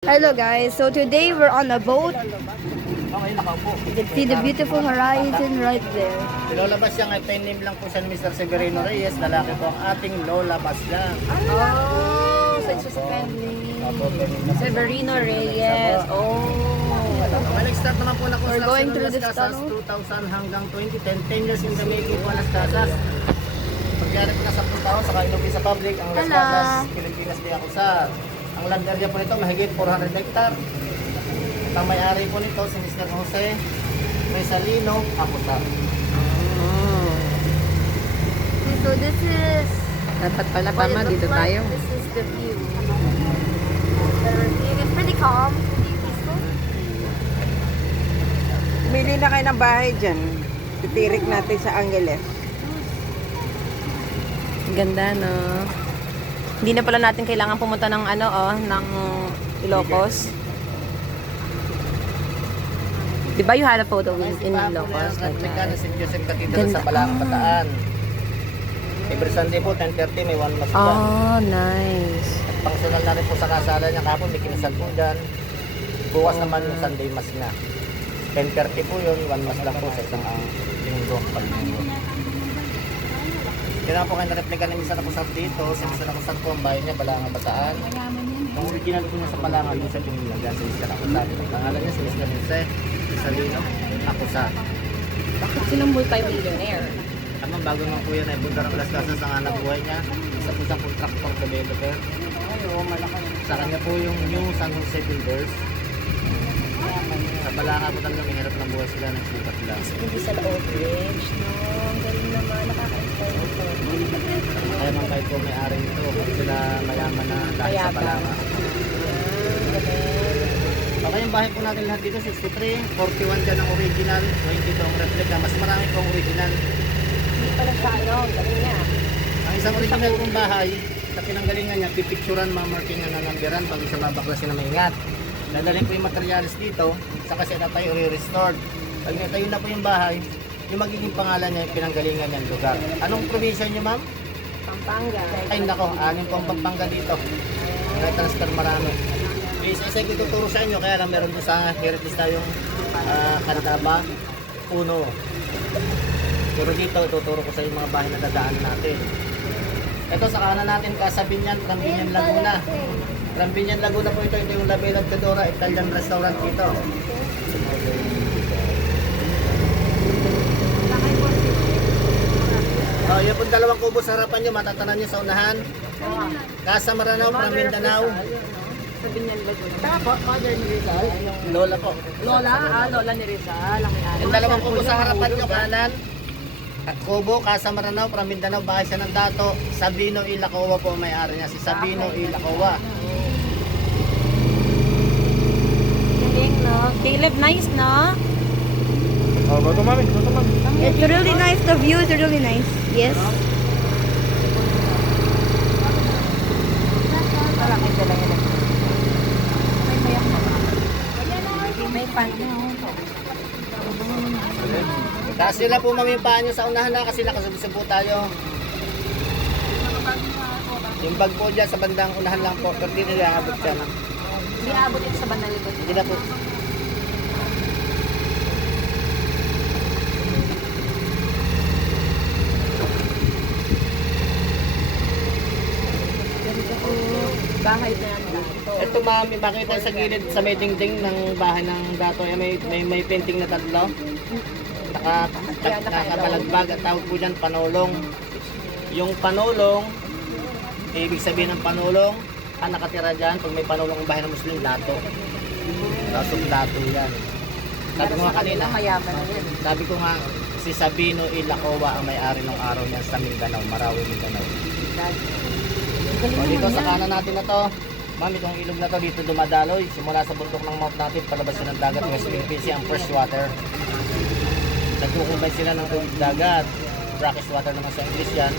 Hello guys, so today we're on a boat. Okay, nakaupo. You can see the beautiful horizon right there. Si Lola Basyang ay pen name lang po siya ni Mr. Severino Reyes. Lalaki po ang ating Lola Basyang. Oh, so it's just a family. Opo, pen name lang. Severino Reyes. Oh. Okay, nag-start naman po na We're going construction through ng Las this Casas tunnel. 2000 hanggang 2010. 10 years in the making po Las Casas. Pagyari po na sa taon, saka inuwi sa public ang Las Hello. Casas, Pilipinas de Acusa. Ang land area po nito mahigit 400 hectare. At ang may-ari po nito si Mr. Jose Mesalino Acusa. So this is Dapat pala what tama, it dito looks like. tayo. This is the view. It's pretty calm, pretty peaceful. Pumili na kayo ng bahay dyan. Titirik natin sa Angeles. Ganda, no? Hindi na pala natin kailangan pumunta ng ng Ilocos. Di ba you had a photo in Ilocos? Like Replika that? ng St. Joseph Cathedral Ganda. sa Balang, Bataan. Every Sunday po, 10:30 may one mass dyan. Oh, nice. At pangsunal na rin po sa kasala niya kahapon, may kinasal po dyan. Bukas naman yung Sunday mass na. 10:30 po yun, one mass lang po sa isang linggo. Pag-linggo. Kaya po kayo na-replika ng isa na kusap dito. Sa isa na kusap po ang bahay niya, Balangang, Bataan. Ang original po niya sa Balangang, yung siya pinilagyan sa isa na kusap. Ang pangalan niya si Mr. Jose Salino Acusa. Bakit silang multi-millionaire? Tamang bago naman po yan ay bundar ng Las Casas ang anak buhay niya. Isa po siyang contractor developer. Sa kanya po yung New San Jose Builders. Sa Balanga po talaga may hirap ng buhay sila, nagsipat lang. Hindi sa Oak Ridge, no? Ang galing naman, nakaka-inspire. Kaya man kahit po may-ari nito, sila mayaman na dahil sa Balanga. Okay, yung bahay po natin lahat dito, 63, 41 dyan ang original, 22 ang replica, mas marami po ang original. Hindi pala sa galing niya. Ang isang original pong bahay, sa pinanggalingan niya, pipicturan, mamarkingan na nambiran bago siya mabaklasin na maingat. Dadalhin po yung materialis dito, saka siya na tayo re-restored. Pag natayo na po yung bahay, yung magiging pangalan niya, yung pinanggalingan niyang lugar. Anong probinsya niyo, ma'am? Pampanga. Ay nako, anin po ang Pampanga dito. Nag-transfer marami. Isa-isa ko tuturo sa inyo, kaya lang meron doon sa heritage tayong Candaba, Puno. Pero dito, tuturo ko sa yung mga bahay na dadaan natin. Ito sa kanan natin, Casabinyan, Trambinyan, Laguna. Trambinyan, Laguna po ito yung La Bella Teodora, Italian restaurant dito. Oh, yung pong dalawang kubo sa harapan nyo, matatanan nyo sa unahan. Casa Maranao, from Mindanao. Father ni Rizal. Lola po. Lola ni Rizal. Ang may-ari. Yung dalawang kubo sa harapan nyo, kanan. At kubo, Casa Maranao, from Mindanao, bahay siya ng dato. Sabino Ilacoa po ang may-ari niya, si Sabino Ilacoa. Galing, no? Caleb, nice, no? It's really nice, the view is really nice. Yes. Malaki sila yun. May pan na, Kasi na po mamipaan nyo sa unahan na kasi nakasubsub po tayo. Yung bag po dyan sa bandang unahan lang po, pero di nila abot dyan. Hindi aabot ito sa bandang likod. Hindi na po. Bahay na yan dato. Ito mami, makita sa gilid sa may dingding ng bahay ng dato, may painting na tatlo. Nakabalagbag at tawag po dyan panulong. Yung panulong, ibig sabihin ng panulong, ang nakatira dyan, pag may panulong ang bahay ng Muslim, dato. Dato yan. Sabi ko nga kanina, Mayaman na yan. sabi ko nga, si Sabino Ilacoa ang may-ari ng araw niya sa Mindanao, Marawi, Mindanao. O, dito sa kanan natin na to, ma'am, itong ilog na to dito dumadaloy. Simula sa bundok ng Mount natin, palabas yun ng dagat, West Philippine Sea, ang fresh water. Nagkukumbay sila ng tubig dagat. Brackish water naman sa English yan.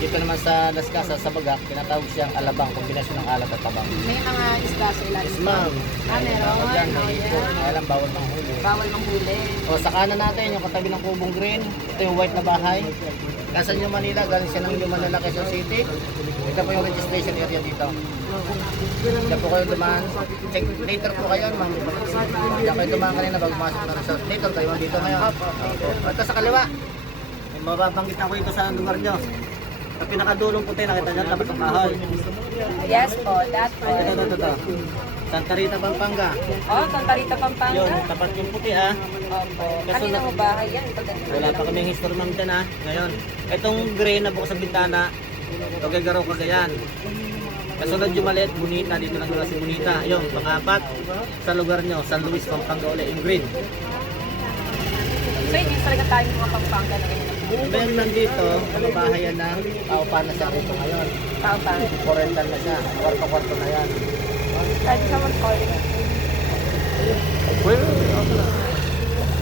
Dito naman sa Las Casas, sa Bagak, tinatawag siyang alabang, kombinasyon ng alat at tabang. May mga isda sa ilalim. Yes, ma'am. Meron. Dyan, may Oh, ipon. yeah. Kaya lang, bawal ng huli. Bawal ng huli. O, sa kanan natin, yung katabi ng kubong green. Ito yung white na bahay. Nasa New Manila, galing siya ng New Manila, Quezon City. Ito po yung registration area dito. Diyan po kayo dumaan. Check later po kayo, ma'am. Diyan kayo dumaan kanina bago pumasok na resort. Later kayo dito ngayon. Opo. Ito sa kaliwa. May mababanggit ako ito sa lugar nyo. Sa pinakadulong puti, nakita nyo, tapat ng kahoy. Yes po, that po. Ito. Santa Rita, Pampanga. Oh, Santa Rita, Pampanga. Yun, tapat yung puti ha. Opo. Kaso Kanina na- mo bahay yan? Pagdating Wala pa kaming history ma'am dyan ha. Ngayon, itong green na bukas sa bintana, Tugigaraw Cagayan. Kasunod yung maliit, Bonita, dito lang nila si Bonita. Yung pang-apat, sa lugar nyo, San Luis, Pampanga uli, yung green. So, hindi talaga tayo mga Pampanga na ganyan. Meron nandito, ano bahay yan na, paupa na siya rito ngayon. Pampanga. Korental na siya, kwarto-kwarto na yan. Kahit someone's calling. Well,